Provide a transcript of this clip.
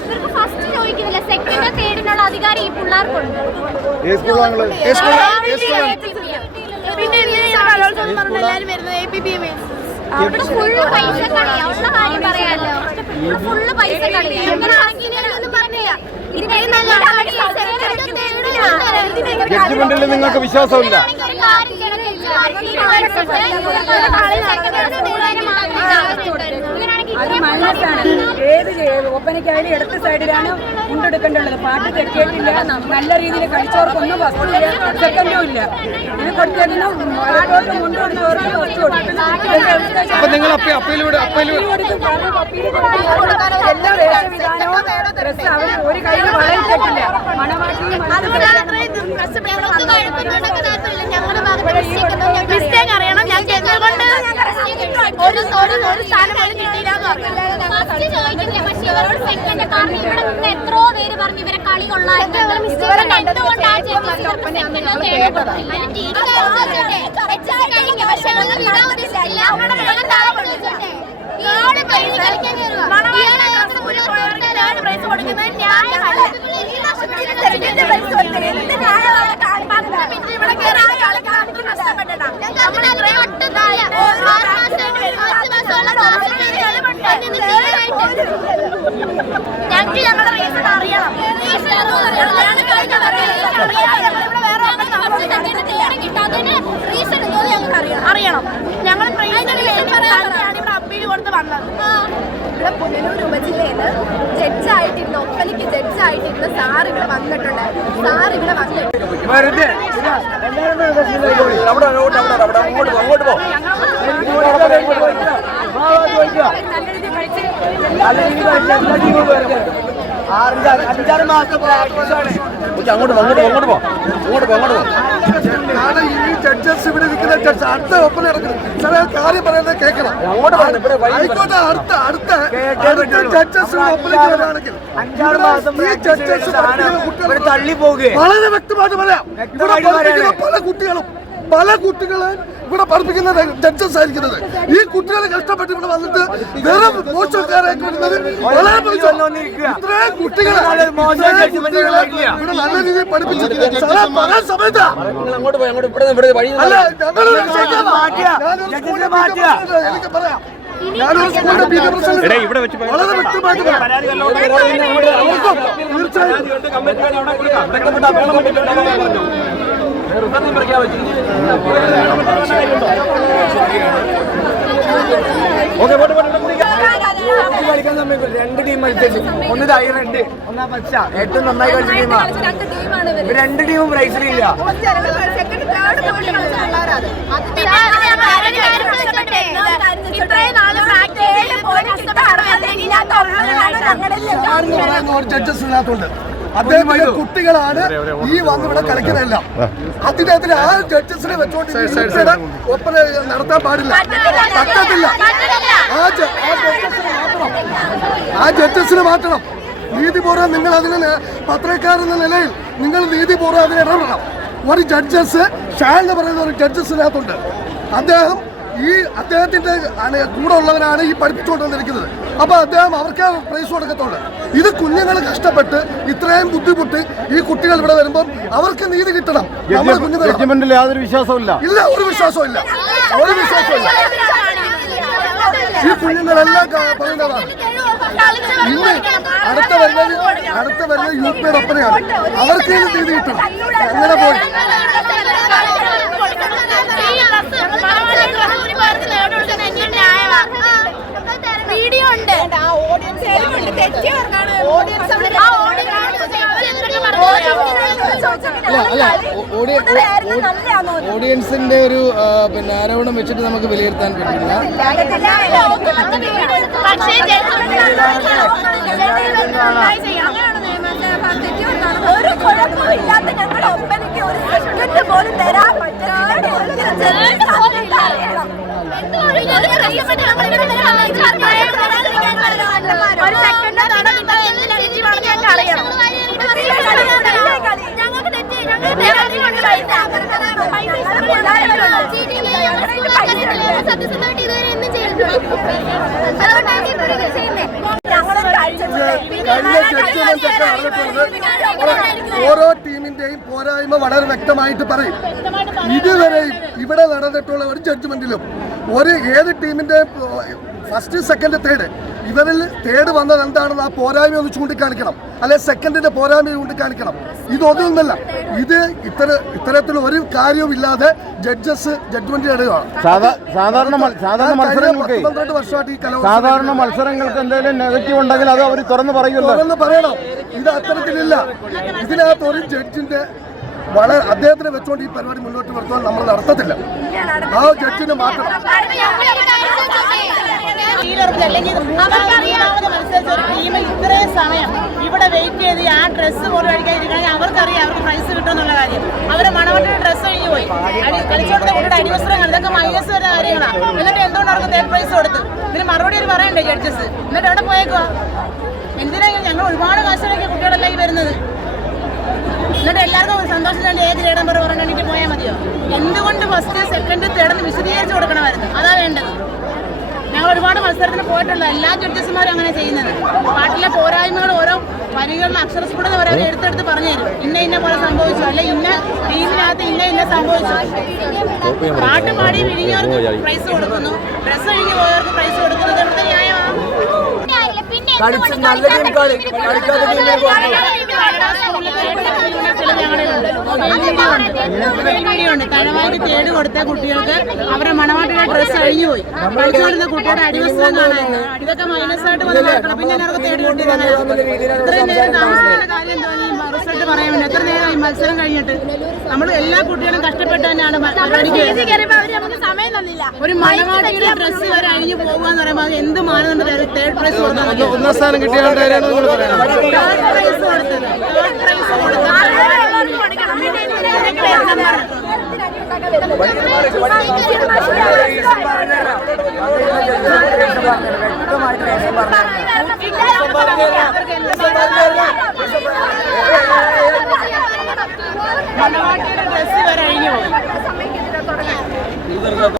ഇവർക്ക് ഫസ്റ്റ് ചോദിക്കുന്നില്ല സെക്കൻഡ് തേർഡിനുള്ള അധികാരം ഈ പിള്ളേർക്കുണ്ട് പിന്നെ എല്ലാവരും വരുന്നത് എ പി ബി എം അവിടെ ഫുള്ള് പൈസ കാര്യം പറയാലോ ഫുള്ള് ജഡ്ജ്മെന്റിൽ നിങ്ങൾക്ക് വിശ്വാസമില്ല അത് മൈനസാണ്. ഏത് ഒപ്പനയ്ക്കായാലും ഇടത്ത് സൈഡിലാണ് കൊണ്ടെടുക്കേണ്ടത് പാട്ട് തെറ്റിയിട്ടില്ല. നല്ല രീതിയിൽ കളിച്ചവർക്കൊന്നും ഫസ്റ്റില്ല സെക്കൻഡും ഇല്ല. ഇത് കൊടുത്തതിനും വലത്തോട്ട് കൊണ്ടുവരുന്നവർക്ക് ഫസ്റ്റ് കൊടുക്കും. എല്ലാ വേഷവിധാനവും ഡ്രസ്സ് അവർ ഒരു കയ്യിൽ മണവാട്ടിയും മിസ്റ്റേക്ക് അറിയണം ഞാൻ എന്തുകൊണ്ട് ഒരു ഒരു ഒരു സ്ഥാനം പോലും കിട്ടിയില്ല ഫസ്റ്റ് ചോദിക്കുന്നില്ല പക്ഷെ ഇവരോട് സെക്കൻഡ് കാരണം ഇവിടെ നിന്ന് എത്രയോ പേര് പറഞ്ഞു ഇവരെ കളി കൊള്ളാറുണ്ട് എന്തുകൊണ്ടാണ് ഞങ്ങൾക്ക് ഞങ്ങളുടെ റീസൺ അറിയണം റീസൺ എന്തോ ഞങ്ങൾക്ക് അറിയണം അറിയണം ഞങ്ങൾ ഇവിടെ അപ്പീൽ കൊടുത്ത് വന്നത് ഇവിടെ പുനലൂർ ഉപജില്ലയിൽ ജഡ്ജായിട്ടിരുന്ന ഒപ്പനയ്ക്ക് ജഡ്ജായിട്ടിരുന്ന സാർ ഇവിടെ വന്നിട്ടുണ്ട് സാർ ഇവിടെ വന്നിട്ടുണ്ട് വെറുതെ അവിടെ അവിടെ അവിടെ അവിടെ അങ്ങോട്ട് പോ, അങ്ങോട്ട് പോ. നല്ല രീതിയിൽ അഞ്ചാറ് മാസത്തെ പ്രാക്ടീസാണ് അങ്ങോട്ട് അങ്ങോട്ട് അങ്ങോട്ട് പോ അങ്ങോട്ട് പോ അങ്ങോട്ട് പോ ഈ ജഡ്ജസ് ഇവിടെ നിൽക്കുന്ന ജഡ്ജ് അടുത്ത കാര്യം പറയുന്നത് കേൾക്കണം. അങ്ങോട്ട് ആയിക്കോട്ടെ അടുത്ത അടുത്ത അടുത്ത ജഡ്ജസ് ഈ ജഡ്ജസ് കുട്ടികൾ വളരെ വ്യക്തമായിട്ട് പറയാം. ഇവിടെ പല കുട്ടികളും പല കുട്ടികളെ ഇവിടെ പഠിപ്പിക്കുന്നത് ജഡ്ജസ് ആയിരിക്കുന്നത്. ഈ കുട്ടികളെ കഷ്ടപ്പെട്ട് ഇവിടെ വന്നിട്ട് വെറും മോശക്കാരായിട്ട് വരുന്നത് വളരെ. ഇത്രയും കുട്ടികളെ ഇവിടെ നല്ല രീതിയിൽ പറയാൻ സമയത്താ ഇവിടെ ഇവിടെ വഴി അല്ല എനിക്ക് പറയാം. ഞാനൊരു സ്കൂളിന്റെ പി ടി പ്രസിഡന്റ്. വളരെ വ്യക്തമായിട്ട് പറയാം അവർക്കും തീർച്ചയായും കളിക്കാൻ സമയത്ത് രണ്ട് ടീം മത്സരിച്ചു ഒന്ന് റെഡ് ഒന്നാ പച്ച ഏറ്റവും നന്നായി കളിച്ച ടീമാണ് രണ്ട് ടീമും പ്രൈസിലില്ല ജഡ്ജസ് ഇതിനകത്തുണ്ട് അദ്ദേഹത്തിന്റെ കുട്ടികളാണ് ഈ വന്ന് ഇവിടെ കളിക്കുന്നതെല്ലാം. അദ്ദേഹത്തിന് ആ ജഡ്ജസിനെ വെച്ചോണ്ട് ഒപ്പന നടത്താൻ പാടില്ല. പറ്റത്തില്ല ആ ജഡ്ജസിനെ മാറ്റണം. ആ ജഡ്ജസിനെ മാറ്റണം. നീതിപൂർവം നിങ്ങൾ അതിന് പത്രക്കാരെന്ന നിലയിൽ നിങ്ങൾ നീതിപൂർവം അതിന് ഇടപെടണം. ഒരു ജഡ്ജസ് ഷാൻ എന്ന് പറയുന്ന ഒരു ജഡ്ജസിനകത്തുണ്ട് അദ്ദേഹം ഈ അദ്ദേഹത്തിന്റെ കൂടെ ഉള്ളവരാണ് ഈ പഠിപ്പിച്ചുകൊണ്ടിരിക്കുന്നത് അപ്പോൾ അദ്ദേഹം അവർക്ക് പ്രൈസ് കൊടുക്കത്തുള്ളൂ. ഇത് കുഞ്ഞുങ്ങൾ കഷ്ടപ്പെട്ട് ഇത്രയും ബുദ്ധിമുട്ട് ഈ കുട്ടികൾ ഇവിടെ വരുമ്പോൾ അവർക്ക് നീതി കിട്ടണം. നമ്മുടെ കുഞ്ഞുങ്ങൾ യാതൊരു വിശ്വാസവും ഇല്ല ഒരു വിശ്വാസവും ഇല്ല ഒരു വിശ്വാസവും ഇല്ല ഈ കുഞ്ഞുങ്ങളെല്ലാം പറയുന്നതാണ്. ഇന്ന് അടുത്ത വരുന്നത് അടുത്ത വരുന്നത് യു പിയുടെ ഒപ്പനയാണ്. അവർക്ക് നീതി കിട്ടണം. അങ്ങനെ പോയി. ഓഡിയൻസിന്റെ ഒരു പിന്നെ ആരോപണം വെച്ചിട്ട് നമുക്ക് വിലയിരുത്താൻ പറ്റില്ല പക്ഷേ ഒരു കുഴപ്പമില്ലാത്ത ഞങ്ങളുടെ ഒപ്പനയ്ക്ക് ഒരു സെക്കൻഡ് പോലും തരാൻ പറ്റാതെ ഒരു സെക്കൻഡ് അറിയണം ഞങ്ങൾക്ക് തെറ്റി ഞങ്ങൾക്ക് പൈസ പൈസ സത്യസന്ധമായിട്ട് ഇതുവരെ ഒന്നും ചെയ്തിട്ടുള്ളൂ അതുകൊണ്ടാണ് ഓരോ ചെയ്യുന്നത് ടീമിന്റെയും പോരായ്മ വളരെ വ്യക്തമായിട്ട് പറയും. ഇതുവരെയും ഇവിടെ നടന്നിട്ടുള്ള ഒരു ജഡ്ജ്മെന്റിലും ഒരു ഏത് ടീമിന്റെ ഫസ്റ്റ് സെക്കൻഡ് തേർഡ് ഇവരിൽ തേർഡ് വന്നത് എന്താണെന്ന് ആ പോരായ്മ ഒന്ന് ചൂണ്ടിക്കാണിക്കണം. അല്ലെ സെക്കൻഡിന്റെ പോരായ്മ ചൂണ്ടിക്കാണിക്കണം. ഇതൊന്നുമല്ല ഇത് ഇത്തര ഇത്തരത്തിൽ ഒരു കാര്യവും ഇല്ലാതെ ജഡ്ജസ് ജഡ്ജ്മെന്റ് ഇടുകയാണ് സാധാരണ സാധാരണ മത്സരങ്ങൾക്ക് പന്ത്രണ്ട് വർഷമായിട്ട് ഈ സാധാരണ മത്സരങ്ങൾക്ക് എന്തെങ്കിലും നെഗറ്റീവ് ഉണ്ടെങ്കിൽ അത് അവർ തുറന്ന് പറയുമല്ലോ. തുറന്ന് പറയണം. ഇത് അത്തരത്തിലില്ല. ഇതിനകത്ത് ഒരു ജഡ്ജിന്റെ വളരെ അദ്ദേഹത്തിനെ വെച്ചുകൊണ്ട് ഈ പരിപാടി മുന്നോട്ട് വരുത്തുവാൻ നമ്മൾ നടത്തത്തില്ല. ആ ജഡ്ജിനെ മാറ്റണം സമയം ഇവിടെ വെയിറ്റ് ആ ഡ്രസ്സ് അവർക്കറിയാം അവർക്ക് പ്രൈസ് കാര്യം. അവരെ ഡ്രസ്സ് പോയി. മൈനസ് എന്നിട്ട് അവർക്ക് പ്രൈസ് ഇതിന് മറുപടി എന്നിട്ട് അവിടെ എന്തിനാ ഞങ്ങൾ ഒരുപാട് കാശിലേക്ക് കുട്ടികളെല്ലാം ഈ വരുന്നത്. എന്നിട്ട് എല്ലാവർക്കും സന്തോഷം. ഏത് ഏത് ഇടം പറഞ്ഞു എനിക്ക് പോയാൽ മതിയോ? എന്തുകൊണ്ട് ഫസ്റ്റ് സെക്കൻഡ് തേർഡ് വിശദീകരിച്ച് കൊടുക്കണമായിരുന്നു? അതാ വേണ്ടത്. ഞങ്ങൾ ഒരുപാട് മത്സരത്തിന് പോയിട്ടുള്ള എല്ലാ ജഡ്ജസ്മാരും അങ്ങനെ ചെയ്യുന്നത്. പാട്ടിലെ പോരായ്മകൾ ഓരോ വരികളിൽ അക്ഷരസ്ഫുടത വരെ എടുത്തെടുത്ത് പറഞ്ഞു തരും. ഇന്ന ഇന്ന പോലെ സംഭവിച്ചു. അല്ലെ ഇന്ന ടീമിനകത്ത് ഇന്ന ഇന്ന സംഭവിച്ചു. പാട്ട് പാടി വിഴിഞ്ഞവർക്ക് പ്രൈസ് കൊടുക്കുന്നു. ഡ്രസ്സ് കഴിഞ്ഞ് പോയവർക്ക് പ്രൈസ് കൊടുക്കുന്നത് എവിടുത്തെ ന്യായമാണ് പിന്നെ ഉണ്ട് തഴവായിട്ട് കേട് കൊടുത്ത കുട്ടികൾക്ക് അവരുടെ മണവാട്ടിയുടെ ഡ്രസ്സ് അഴിഞ്ഞു പോയി. കളിച്ചു വരുന്ന കുട്ടിയുടെ അടിവസ്ത്രം കാണാൻ ഇതൊക്കെ മൈനസ് ആയിട്ട് വന്ന് നോക്കണം പിന്നെ അവർക്ക് തേടി കൊണ്ടിരുന്നത് ഇത്രയും നേരം താമസിക്കുന്ന കാര്യം തോന്നി റിസൾട്ട് പറയാൻ വേണ്ടി എത്ര നേരമായി മത്സരം കഴിഞ്ഞിട്ട്? നമ്മൾ എല്ലാ കുട്ടികളും കഷ്ടപ്പെട്ട് തന്നെയാണ് സമയം തന്നില്ല. ഒരു മണവാട്ടിയുടെ ഡ്രസ്സ് വരെ അഴിഞ്ഞു പോകുക എന്ന് പറയുമ്പോൾ എന്ത് മാനദണ്ഡം തേർഡ് പ്രൈസ് കൊടുത്തത് ഒന്നാം സ്ഥാനം കിട്ടിയ പ്രൈസ് കൊടുത്തത്. മനവാട്ടിയുടെ ഡ്രസ് വരെ അഴിഞ്ഞു പോകും